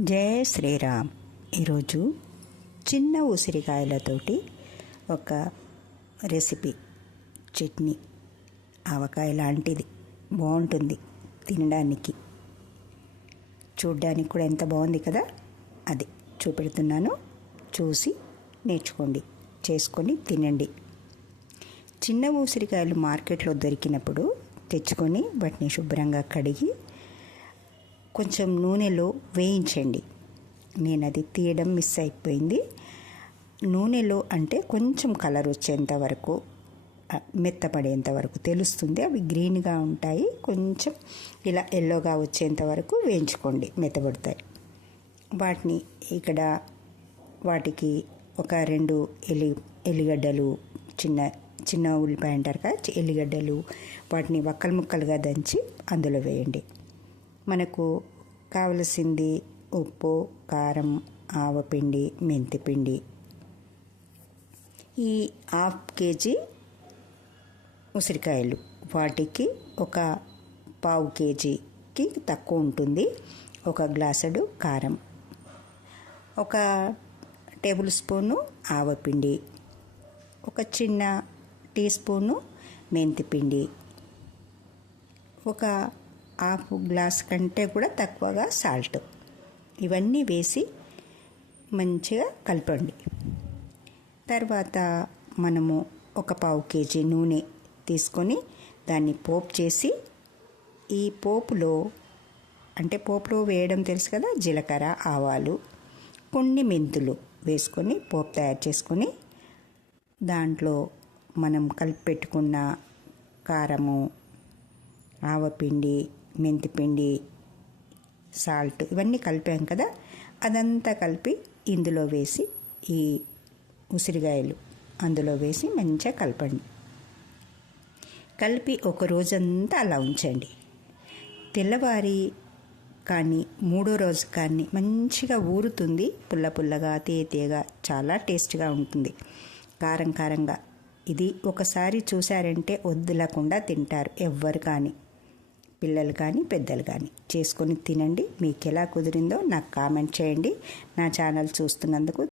జయ శ్రీరామ్. ఈరోజు చిన్న ఉసిరికాయలతోటి ఒక రెసిపీ. చట్నీ. ఆవకాయ లాంటిది. బాగుంటుంది తినడానికి. చూడ్డానికి కూడా ఎంత బాగుంది కదా? అది చూపెడుతున్నాను. చూసి నేర్చుకోండి. చేసుకొని తినండి. చిన్న ఉసిరికాయలు మార్కెట్లో దొరికినప్పుడు తెచ్చుకొని వాటిని శుభ్రంగా కడిగి కొంచెం నూనెలో వేయించండి. నేను అది తీయడం మిస్ అయిపోయింది. నూనెలో అంటే కొంచెం కలర్ వచ్చేంత వరకు మెత్తపడేంత వరకు తెలుస్తుంది. అవి గ్రీన్గా ఉంటాయి. కొంచెం ఇలా ఎల్లోగా వచ్చేంత వరకు వేయించుకోండి. మెత్తబడతాయి. వాటిని ఇక్కడ వాటికి ఒక రెండు ఎలి ఎల్లిగడ్డలు చిన్న చిన్న ఉల్లిపాయ అంటారు కదా ఎల్లిగడ్డలు వాటిని వక్కలు ముక్కలుగా దంచి అందులో వేయండి. మనకు కావలసింది ఉప్పు కారం ఆవపిండి మెంతిపిండి. ఈ హాఫ్ కేజీ ఉసిరికాయలు. వాటికి ఒక పావు కేజీకి తక్కువ ఉంటుంది. ఒక గ్లాసుడు కారం. ఒక టేబుల్ స్పూను ఆవపిండి. ఒక చిన్న టీ స్పూను మెంతిపిండి. ఒక హాఫ్ గ్లాస్ కంటే కూడా తక్కువగా సాల్ట్. ఇవన్నీ వేసి మంచిగా కలపండి. తర్వాత మనము ఒక పావు కేజీ నూనె తీసుకొని దాన్ని పోపు చేసి ఈ పోపులో అంటే పోపులో వేయడం తెలుసు కదా జీలకర్ర ఆవాలు కొన్ని మెంతులు వేసుకొని పోపు తయారు చేసుకొని దాంట్లో మనం కలిపి పెట్టుకున్న కారము ఆవపిండి మెంతిపిండి సాల్ట్ ఇవన్నీ కలిపాం కదా. అదంతా కలిపి ఇందులో వేసి ఈ ఉసిరికాయలు అందులో వేసి మంచిగా కలపండి. కలిపి ఒక రోజంతా అలా ఉంచండి. తెల్లవారి కానీ మూడో రోజు కానీ మంచిగా ఊరుతుంది. పుల్ల పుల్లగా తేతేగా చాలా టేస్ట్గా ఉంటుంది. కారం కారంగా. ఇది ఒకసారి చూశారంటే వద్దులకుండా తింటారు. ఎవ్వరు కానీ. పిల్లలు కానీ పెద్దలు కానీ చేసుకొని తినండి. మీకు ఎలా కుదిరిందో నాకు కామెంట్ చేయండి. నా ఛానల్ చూస్తున్నందుకు